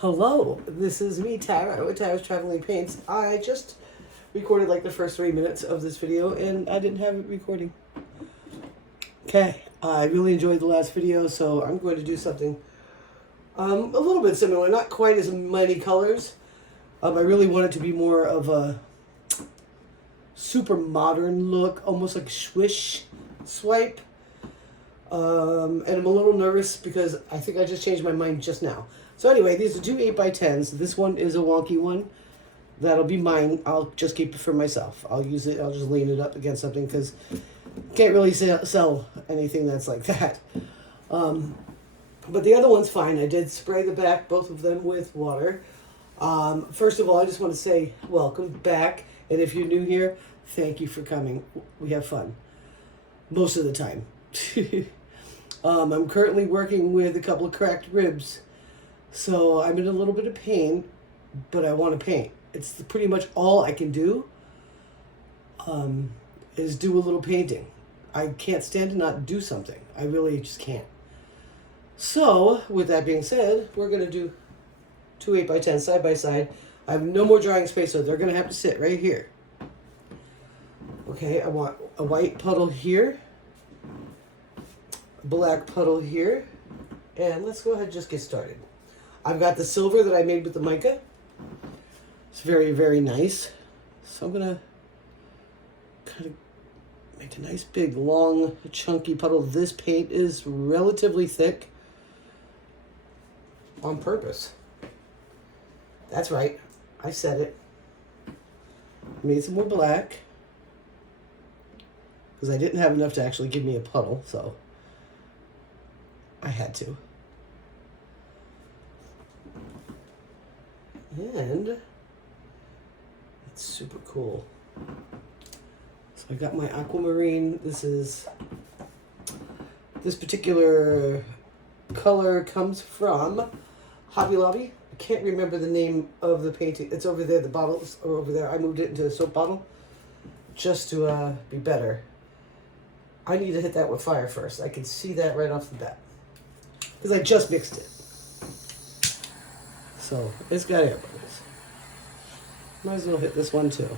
Hello, this is me, Tara, with Tara's Traveling Paints. I just recorded like the first 3 minutes of this video and I didn't have it recording. Okay, I really enjoyed the last video, so I'm going to do something a little bit similar, not quite as many colors. I really want it to be more of a super modern look, almost like swish swipe. And I'm a little nervous because I think I just changed my mind just now. So anyway, these are two 8x10s. This one is a wonky one. That'll be mine. I'll just keep it for myself. I'll use it. I'll just lean it up against something because can't really sell anything that's like that. But the other one's fine. I did spray the back, both of them, with water. First of all, I just want to say welcome back. And if you're new here, thank you for coming. We have fun. Most of the time. I'm currently working with a couple of cracked ribs. So I'm in a little bit of pain, but I want to paint. It's pretty much all I can do is do a little painting. I can't stand to not do something. I really just can't. So, with that being said, we're going to do two 8x10 side by side. I have no more drying space, so they're going to have to sit right here. Okay, I want a white puddle here, a black puddle here, and let's go ahead and just get started. I've got the silver that I made with the mica. It's very, very nice. So I'm going to kind of make a nice big, long, chunky puddle. This paint is relatively thick on purpose. That's right. I said it. Made some more black because I didn't have enough to actually give me a puddle, so I had to. And it's super cool. So I got my aquamarine. This particular color comes from Hobby Lobby. I can't remember the name of the painting. It's over there. The bottles are over there. I moved it into a soap bottle just to be better. I need to hit that with fire first. I can see that right off the bat because I just mixed it. So it's got air bubbles. Might as well hit this one too.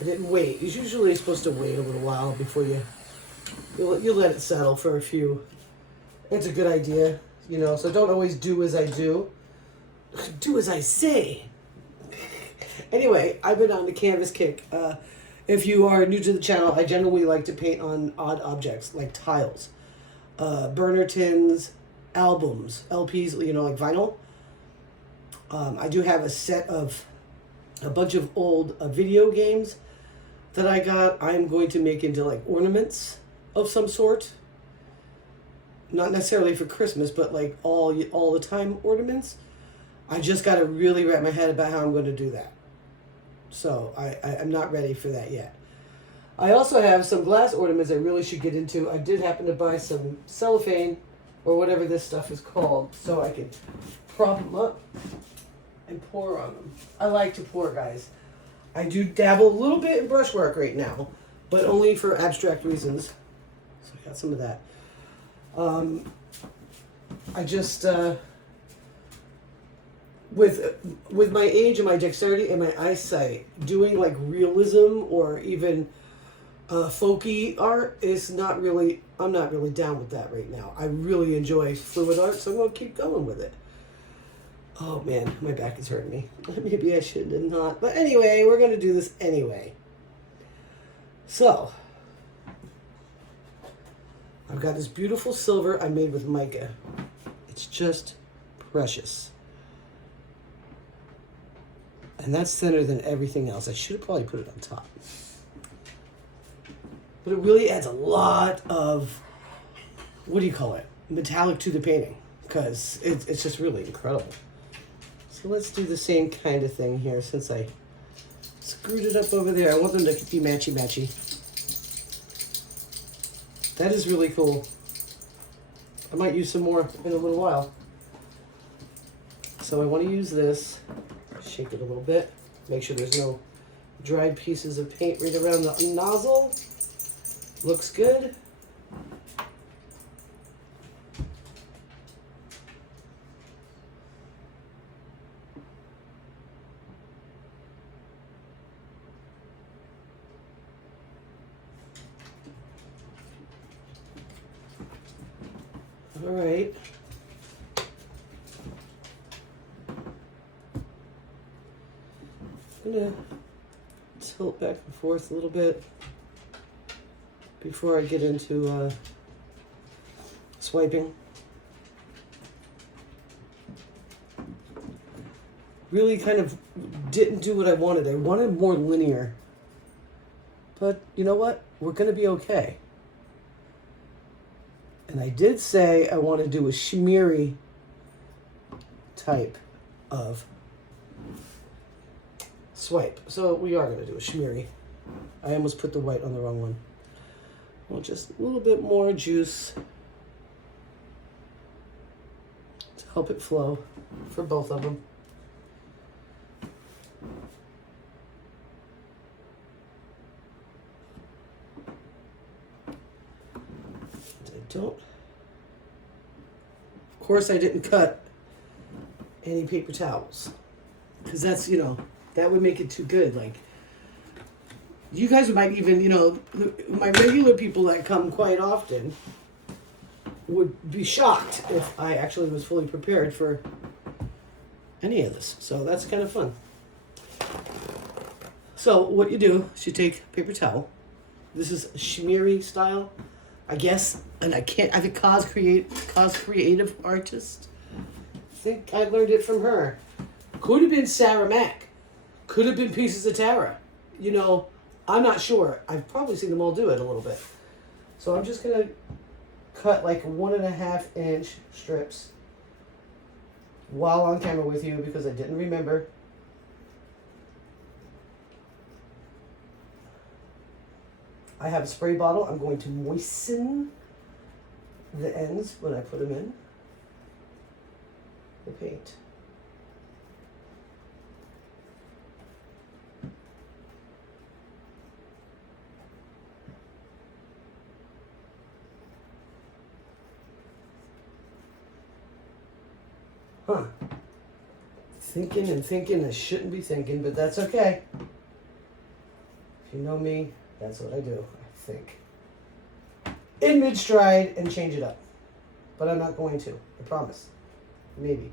I didn't wait. You're usually supposed to wait a little while before you let it settle for a few. It's a good idea, you know. So don't always do as I do. Do as I say. Anyway, I've been on the canvas kick. If you are new to the channel, I generally like to paint on odd objects like tiles, burner tins, albums, LPs, you know, like vinyl. I do have a set of a bunch of old video games that I got. I'm going to make into like ornaments of some sort. Not necessarily for Christmas, but like all the time ornaments. I just got to really wrap my head about how I'm going to do that. So I'm not ready for that yet. I also have some glass ornaments I really should get into. I did happen to buy some cellophane or whatever this stuff is called so I can prop them up and pour on them. I like to pour, guys. I do dabble a little bit in brushwork right now, but only for abstract reasons. So I got some of that. I just with my age and my dexterity and my eyesight, doing like realism or even folky art is not really. I'm not really down with that right now. I really enjoy fluid art, so I'm gonna keep going with it. Oh man, my back is hurting me. Maybe I should have not. But anyway, we're going to do this anyway. So, I've got this beautiful silver I made with mica. It's just precious. And that's thinner than everything else. I should have probably put it on top. But it really adds a lot of, what do you call it? Metallic to the painting. Because it's just really incredible. So let's do the same kind of thing here since I screwed it up over there. I want them to be matchy-matchy. That is really cool. I might use some more in a little while. So I want to use this. Shake it a little bit. Make sure there's no dried pieces of paint right around the nozzle. Looks good. All right. I'm gonna tilt back and forth a little bit before I get into swiping. Really kind of didn't do what I wanted. I wanted more linear. But you know what? We're going to be okay. And I did say I want to do a shimmery type of swipe. So we are going to do a shimmery. I almost put the white on the wrong one. Well, just a little bit more juice to help it flow for both of them. Don't. Of course, I didn't cut any paper towels because that's, you know, that would make it too good. Like, you guys might even, you know, my regular people that come quite often would be shocked if I actually was fully prepared for any of this. So that's kind of fun. So what you do is you take a paper towel. This is shimmery style, I guess, and I'm a cause creative artist. I think I learned it from her. Could have been Sarah Mack. Could have been Pieces of Tara. You know, I'm not sure. I've probably seen them all do it a little bit. So I'm just gonna cut like 1.5 inch strips while on camera with you because I didn't remember. I have a spray bottle. I'm going to moisten the ends when I put them in the paint. Huh. Thinking and thinking I shouldn't be thinking, but that's okay. If you know me, that's what I do, I think. In mid-stride and change it up. But I'm not going to, I promise. Maybe.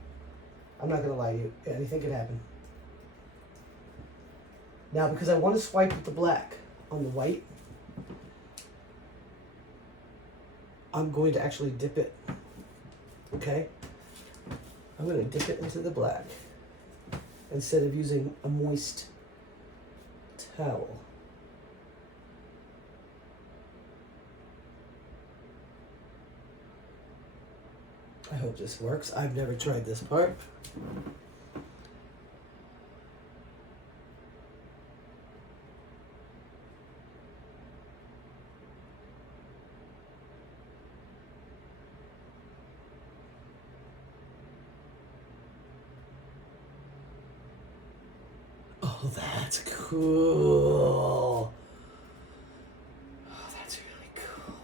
I'm not going to lie to you. Anything could happen. Now, because I want to swipe with the black on the white, I'm going to actually dip it. Okay? I'm going to dip it into the black instead of using a moist towel. I hope this works. I've never tried this part. Oh, that's cool. Oh, that's really cool.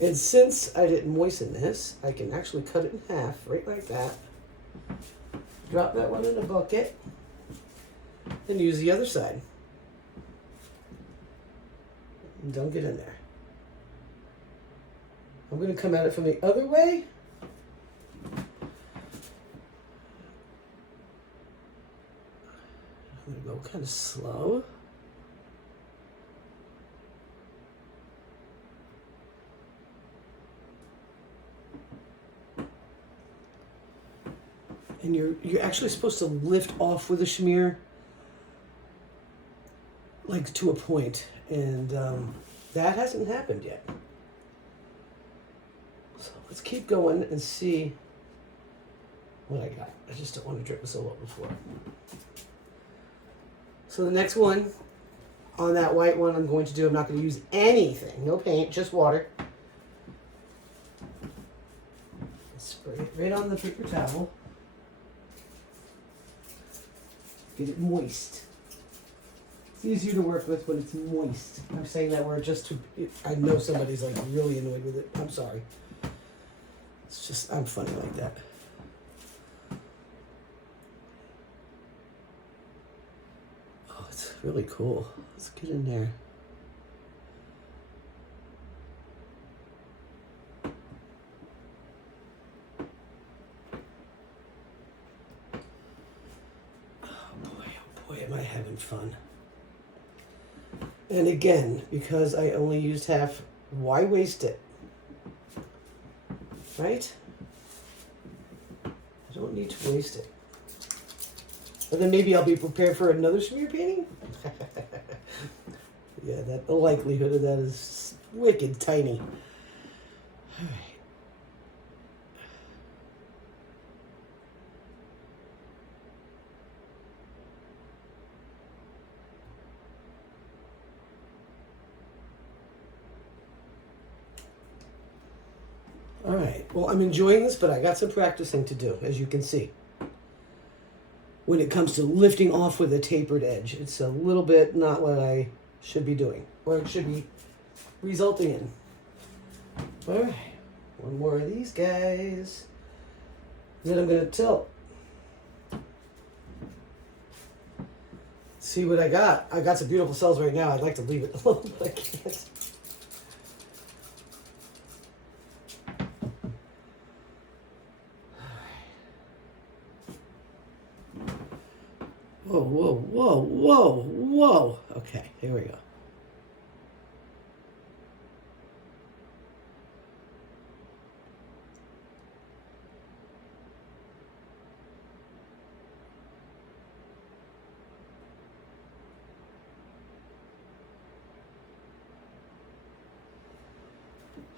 And since I didn't moisten this, I can actually cut it in half, right like that. Drop that one in a bucket. And use the other side. And don't get in there. I'm going to come at it from the other way. I'm going to go kind of slow. And you're actually supposed to lift off with a shimmer, like to a point, and that hasn't happened yet. So let's keep going and see what I got. I just don't want to drip so well before. So the next one, on that white one, I'm going to do, I'm not going to use anything, no paint, just water. Spray it right on the paper towel. Get it moist. It's easier to work with when it's moist. I'm saying that word just to, I know somebody's like really annoyed with it. I'm sorry. It's just, I'm funny like that. Oh, it's really cool. Let's get in there. am I having fun. And again, because I only used half, why waste it? Right? I don't need to waste it. And then maybe I'll be prepared for another smear painting? Yeah, the likelihood of that is wicked tiny. All right. All right, well, I'm enjoying this, but I got some practicing to do, as you can see. When it comes to lifting off with a tapered edge, it's a little bit not what I should be doing, or it should be resulting in. All right, one more of these guys. Then I'm going to tilt. See what I got. I got some beautiful cells right now. I'd like to leave it alone, but I can't. Whoa, whoa, whoa, whoa, whoa. Okay, here we go.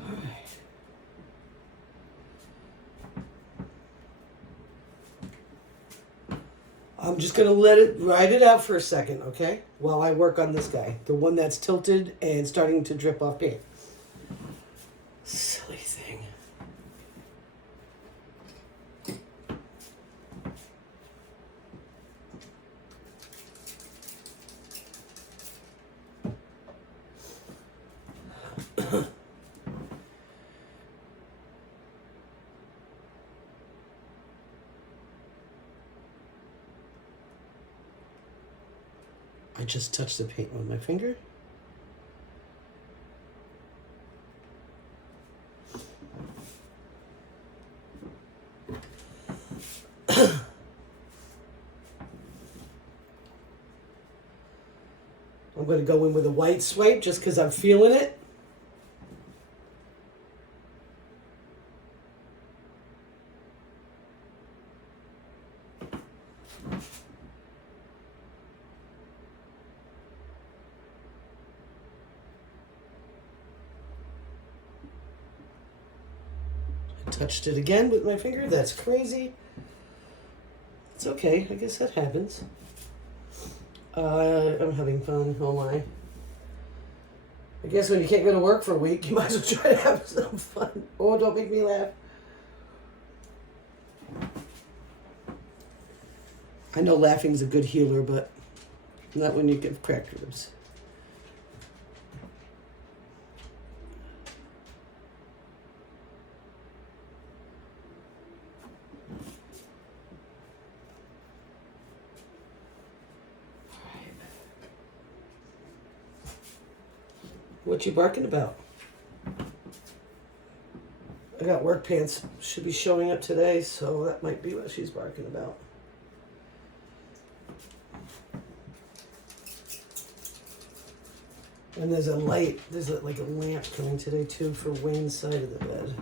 All right. I'm just going to ride it out for a second, okay? While I work on this guy. The one that's tilted and starting to drip off paint. Silly thing. I just touched the paint with my finger. I'm going to go in with a white swipe just because I'm feeling it. Touched it again with my finger. That's crazy. It's okay. I guess that happens. I'm having fun. Oh my. I guess when you can't go to work for a week, you might as well try to have some fun. Oh, don't make me laugh. I know laughing's a good healer, but not when you give cracked ribs. What you barking about? I got work pants. Should be showing up today, so that might be what she's barking about. And there's a light. There's like a lamp coming today too for Wayne's side of the bed.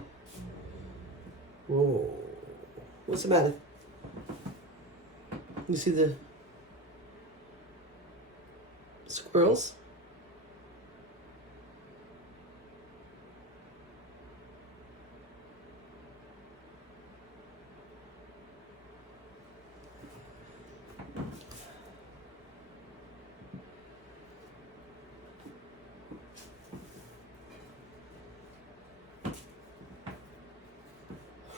Whoa. What's the matter? You see the squirrels?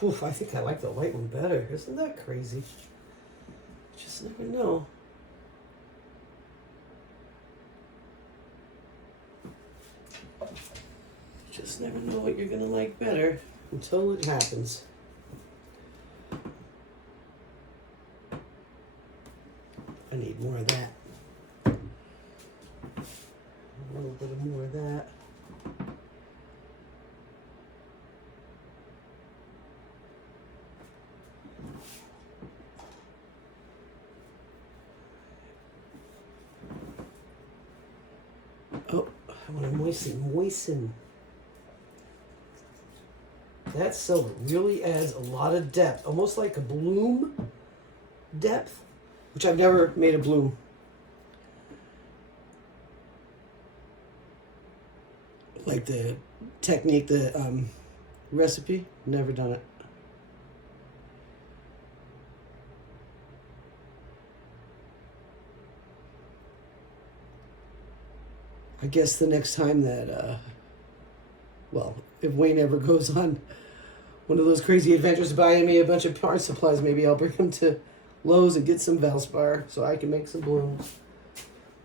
Oof, I think I like the white one better. Isn't that crazy? Just never know. Just never know what you're gonna like better until it happens. I need more of that. A little bit of more of that. want to moisten. That silver really adds a lot of depth, almost like a bloom depth, which I've never made a bloom. Like the technique, the recipe, never done it. I guess the next time that, well, if Wayne ever goes on one of those crazy adventures buying me a bunch of art supplies, maybe I'll bring him to Lowe's and get some Valspar so I can make some blooms.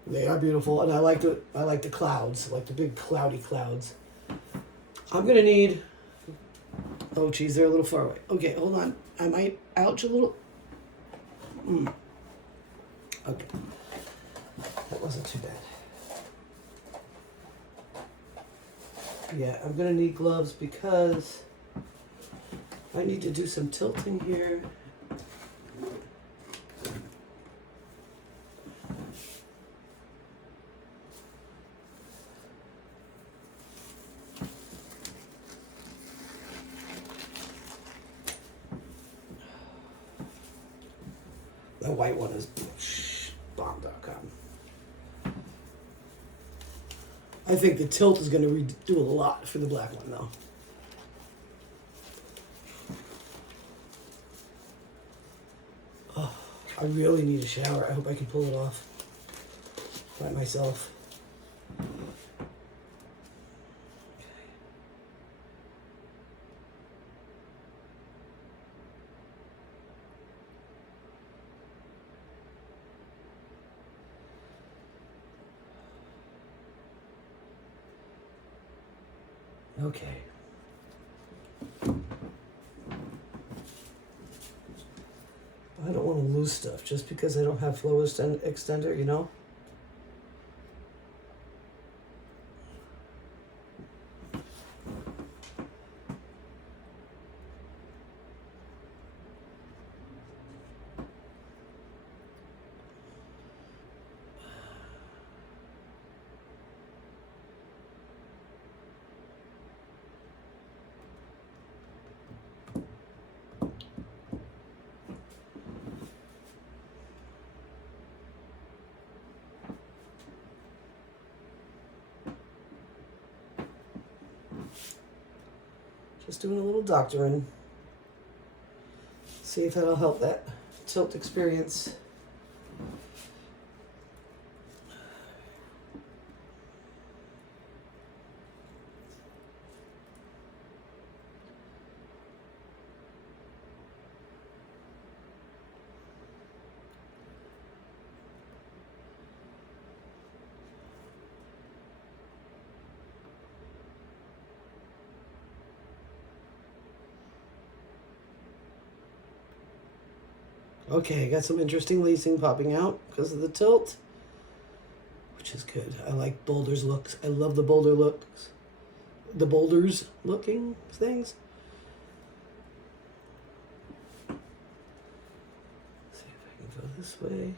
They are beautiful, and I like the clouds, like the big cloudy clouds. I'm gonna need. Oh, geez, they're a little far away. Okay, hold on. I might ouch a little. Okay, that wasn't too bad. Yeah, I'm gonna need gloves because I need to do some tilting here. The white one is bomb.com. I think the tilt is going to do a lot for the black one, though. Oh, I really need a shower. I hope I can pull it off by myself. Okay. I don't want to lose stuff just because I don't have flow extender, you know? Just doing a little doctoring. See if that'll help that tilt experience. Okay, I got some interesting lacing popping out because of the tilt, which is good. I like Boulder's looks. I love the Boulder looks. The Boulders looking things. Let's see if I can go this way.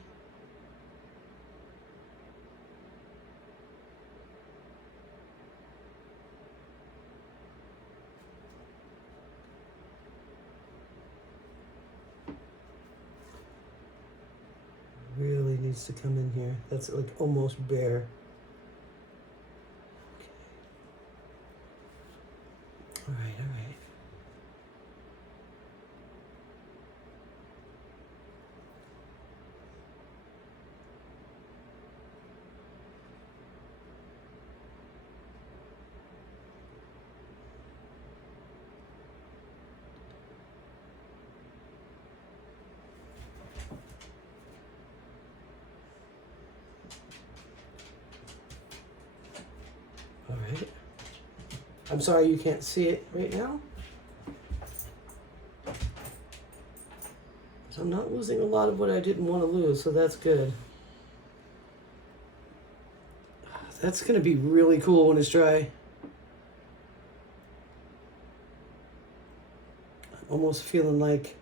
Really needs to come in here. That's like almost bare. Okay. All right, all right. All right. I'm sorry you can't see it right now. So I'm not losing a lot of what I didn't want to lose, so that's good. That's going to be really cool when it's dry. I'm almost feeling like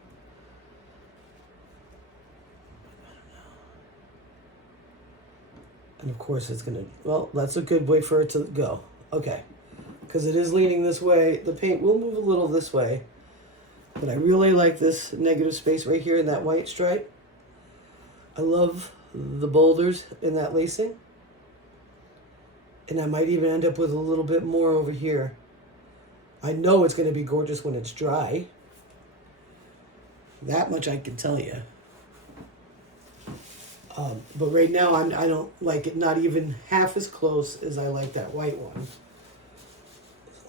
And of course it's gonna, well, that's a good way for it to go. Okay. Because it is leaning this way. The paint will move a little this way. But I really like this negative space right here in that white stripe. I love the boulders in that lacing. And I might even end up with a little bit more over here. I know it's going to be gorgeous when it's dry. That much I can tell you. But right now I don't like it not even half as close as I like that white one.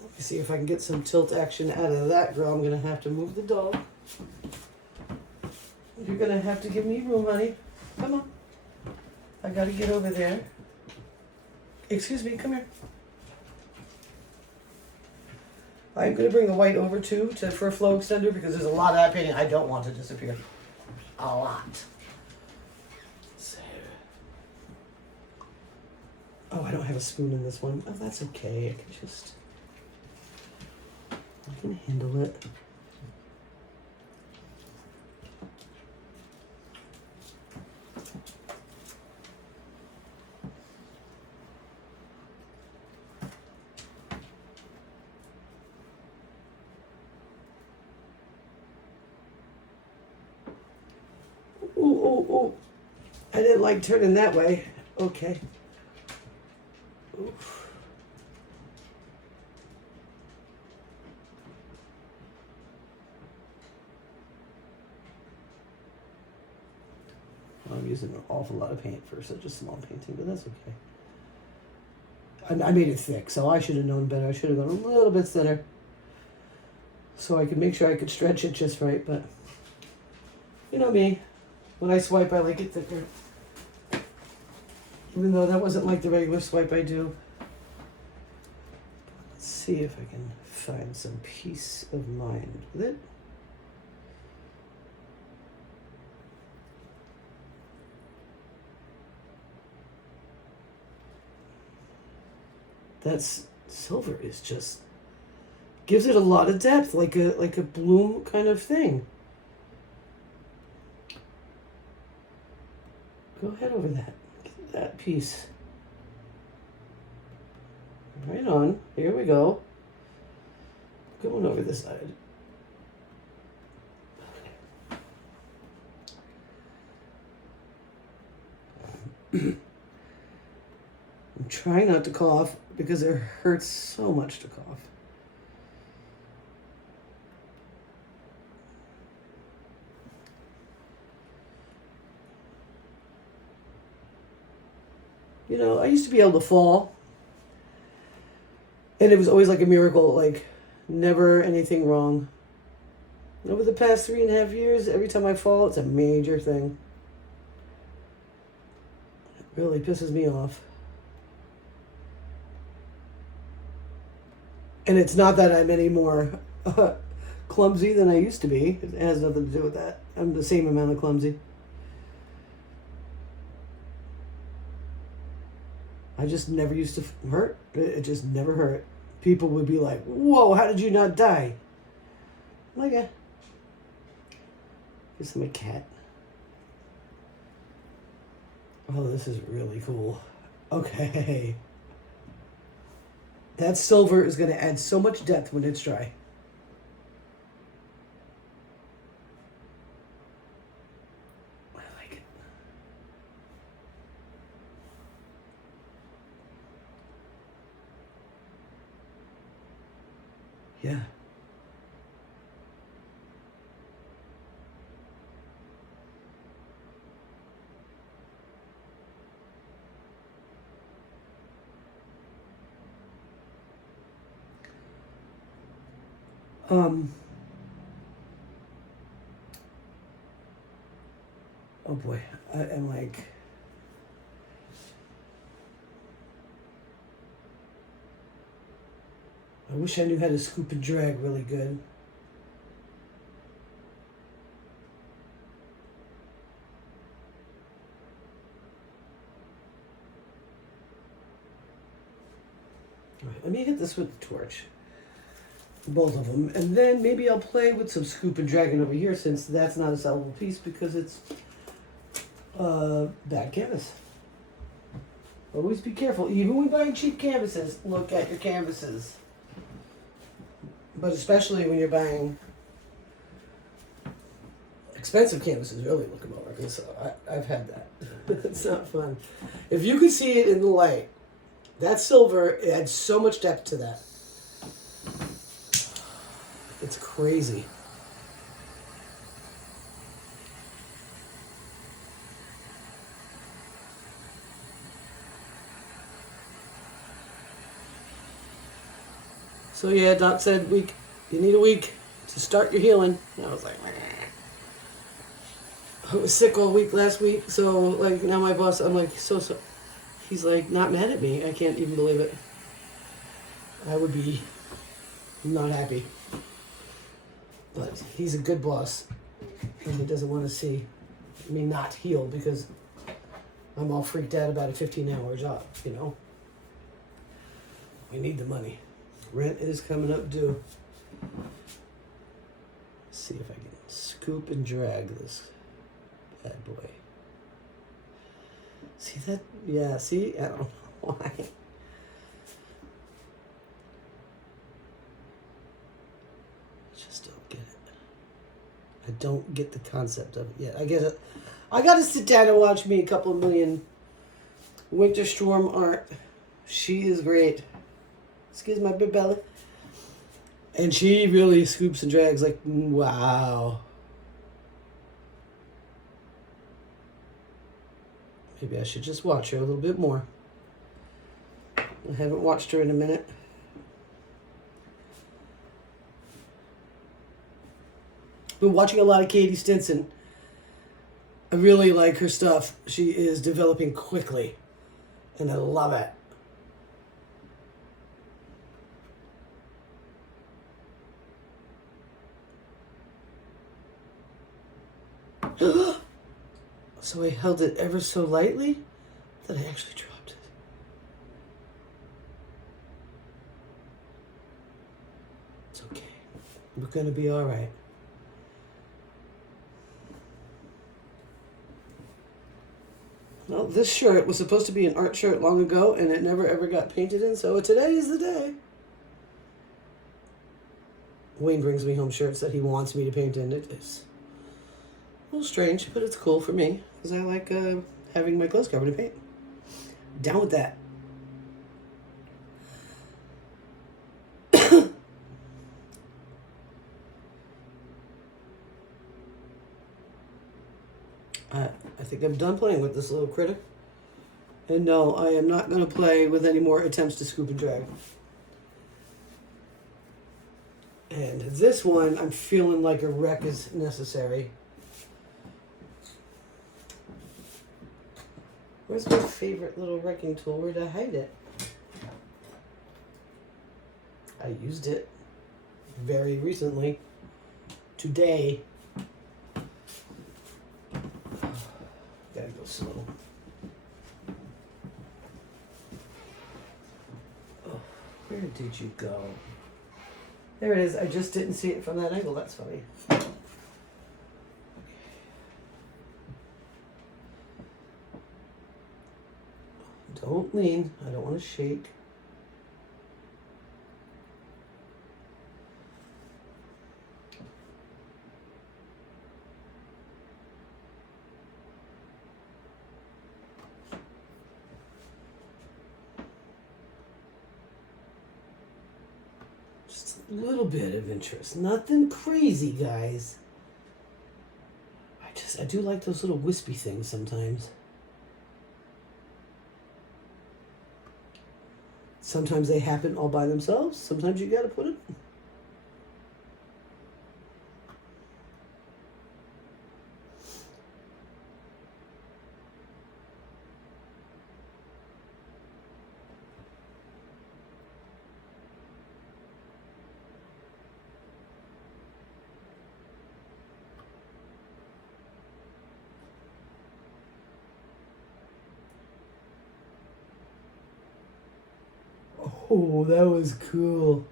Let me see if I can get some tilt action out of that girl. I'm going to have to move the dog. You're going to have to give me room, honey. Come on. I got to get over there. Excuse me, come here. I'm going to bring the white over too for a flow extender because there's a lot of that painting I don't want to disappear. A lot. So. Oh, I don't have a spoon in this one. Oh, that's okay. I can handle it. Ooh. I didn't like turning that way. Okay. Oof. I'm using an awful lot of paint for such a small painting, but that's okay. I made it thick, so I should have known better. I should have gone a little bit thinner so I could make sure I could stretch it just right, but you know me. When I swipe, I like it thicker. Even though that wasn't like the regular swipe I do. Let's see if I can find some peace of mind with it. That's silver is just gives it a lot of depth, like a bloom kind of thing. Go ahead over that piece. Right on. Here we go. Going over this side. I'm trying not to cough because it hurts so much to cough. You know, I used to be able to fall. And it was always like a miracle, like never anything wrong. Over the past 3.5 years, every time I fall, it's a major thing. It really pisses me off. And it's not that I'm any more clumsy than I used to be. It has nothing to do with that. I'm the same amount of clumsy. I just never used to hurt. It just never hurt. People would be like, whoa, how did you not die? I'm like, yeah. Guess I'm a cat. Oh, this is really cool. Okay. That silver is going to add so much depth when it's dry. Yeah. Oh boy, I'm like, I wish I knew how to scoop and drag really good. All right, let me hit this with the torch. Both of them. And then maybe I'll play with some scoop and dragging over here since that's not a sellable piece because it's bad canvas. Always be careful. Even when buying cheap canvases, look at your canvases. But especially when you're buying expensive canvases, really look them over. Because I've had that. It's not fun. If you can see it in the light, that silver, it adds so much depth to that. It's crazy. So yeah, Doc said you need a week to start your healing. And I was like, meh. I was sick all week last week, so like now my boss, I'm like so. He's like not mad at me. I can't even believe it. I would be not happy, but he's a good boss, and he doesn't want to see me not heal because I'm all freaked out about a 15-hour job. You know, we need the money. Rent is coming up due. Let's see if I can scoop and drag this bad boy. See that? Yeah, see? I don't know why. Just don't get it. I don't get the concept of it yet. I get it. I gotta sit down and watch me a couple of million Winter Storm art. She is great. Excuse my big belly. And she really scoops and drags like, wow. Maybe I should just watch her a little bit more. I haven't watched her in a minute. Been watching a lot of Katie Stinson. I really like her stuff. She is developing quickly, and I love it. So I held it ever so lightly that I actually dropped it. It's okay. We're going to be all right. Well, this shirt was supposed to be an art shirt long ago, and it never ever got painted in, so today is the day. Wayne brings me home shirts that he wants me to paint in. It is a little strange, but it's cool for me, because I like having my clothes covered in paint. Down with that. I think I'm done playing with this little critter. And no, I am not going to play with any more attempts to scoop and drag. And this one, I'm feeling like a wreck is necessary. Where's my favorite little wrecking tool? Where did I hide it? I used it very recently. Today. Gotta go slow. Oh, where did you go? There it is. I just didn't see it from that angle. That's funny. Don't lean. I don't want to shake. Just a little bit of interest. Nothing crazy, guys. I do like those little wispy things sometimes. Sometimes they happen all by themselves. Sometimes you gotta put it. Oh, that was cool.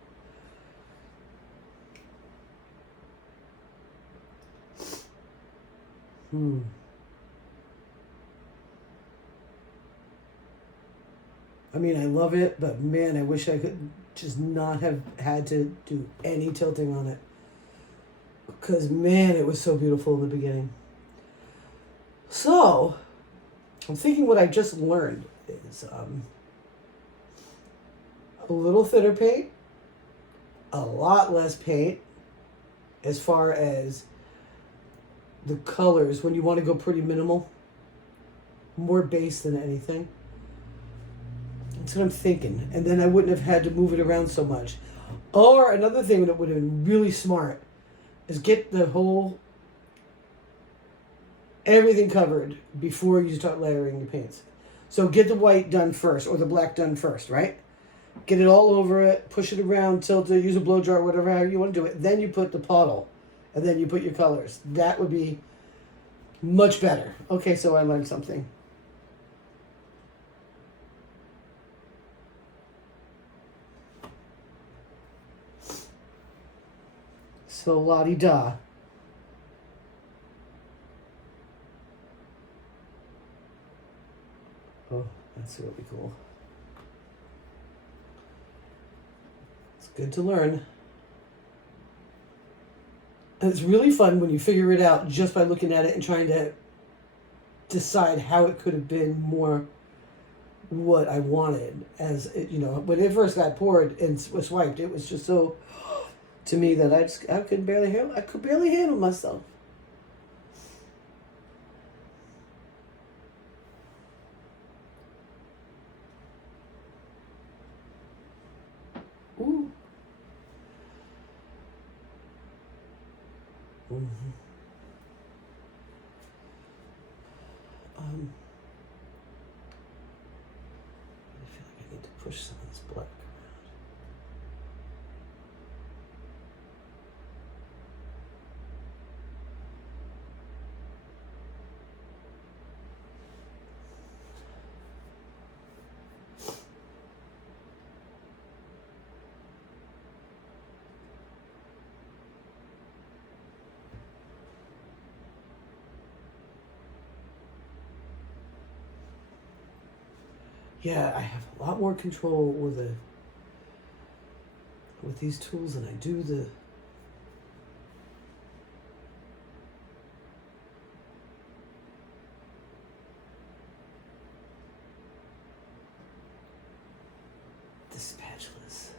I mean, I love it, but man, I wish I could just not have had to do any tilting on it. Because man, it was so beautiful in the beginning. So, I'm thinking what I just learned is a little thinner paint, a lot less paint as far as the colors when you want to go pretty minimal. More base than anything. That's what I'm thinking. And then I wouldn't have had to move it around so much. Or another thing that would have been really smart is get the whole everything covered before you start layering the paints. So get the white done first or the black done first, right? Get it all over it, push it around, tilt it, use a blow dryer, whatever how you want to do it. Then you put the puddle, and then you put your colors. That would be much better. Okay, so I learned something. So la-di-da. Oh, that's really cool. It's good to learn. And it's really fun when you figure it out just by looking at it and trying to decide how it could have been more what I wanted. As it, when it first got poured and was wiped, it was just so to me that I could barely handle myself. Ooh. Mm-hmm. I feel like I need to push some of this black around. Yeah, I have a lot more control with these tools than I do the spatulas.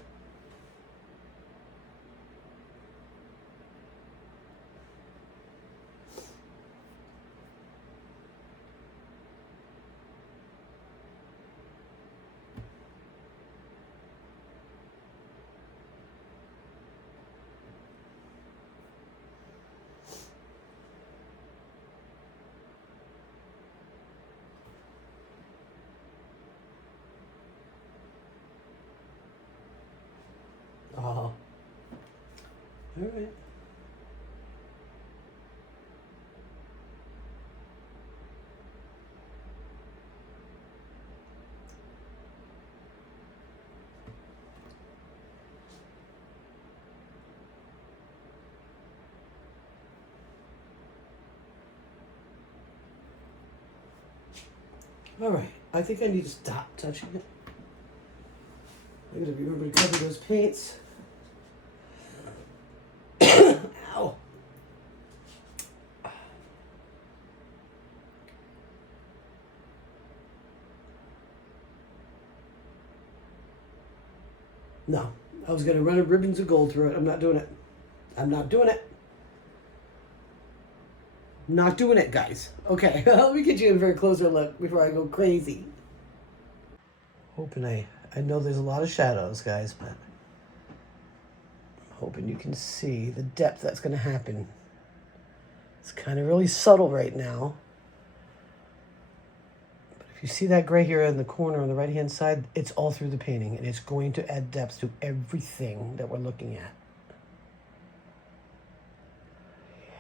Oh, all right. All right. I think I need to stop touching it. I gotta remember to cover those paints. Ow. No, I was gonna run ribbons of gold through it. I'm not doing it. I'm not doing it. Not doing it, guys. Okay, let me get you a very closer look before I go crazy. Hoping I know there's a lot of shadows, guys, but I'm hoping you can see the depth that's going to happen. It's kind of really subtle right now. But if you see that gray here in the corner on the right-hand side, it's all through the painting, and it's going to add depth to everything that we're looking at.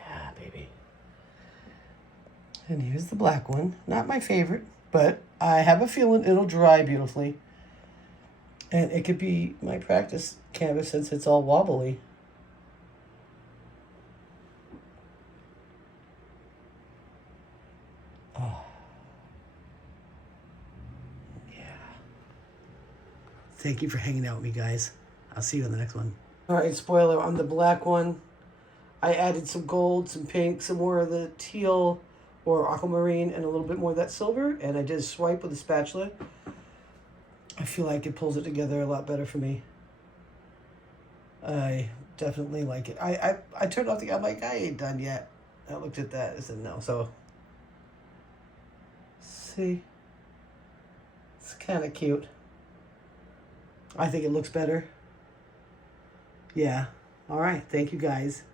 Yeah, baby. And here's the black one. Not my favorite, but I have a feeling it'll dry beautifully. And it could be my practice canvas since it's all wobbly. Oh. Yeah. Thank you for hanging out with me, guys. I'll see you on the next one. All right, spoiler on the black one. I added some gold, some pink, some more of the teal or aquamarine, and a little bit more of that silver. And I did a swipe with a spatula. I feel like it pulls it together a lot better for me. I definitely like it. I turned off the, I'm like, I ain't done yet. I looked at that, I said no. So, see, it's kind of cute. I think it looks better. Yeah. All right. Thank you, guys.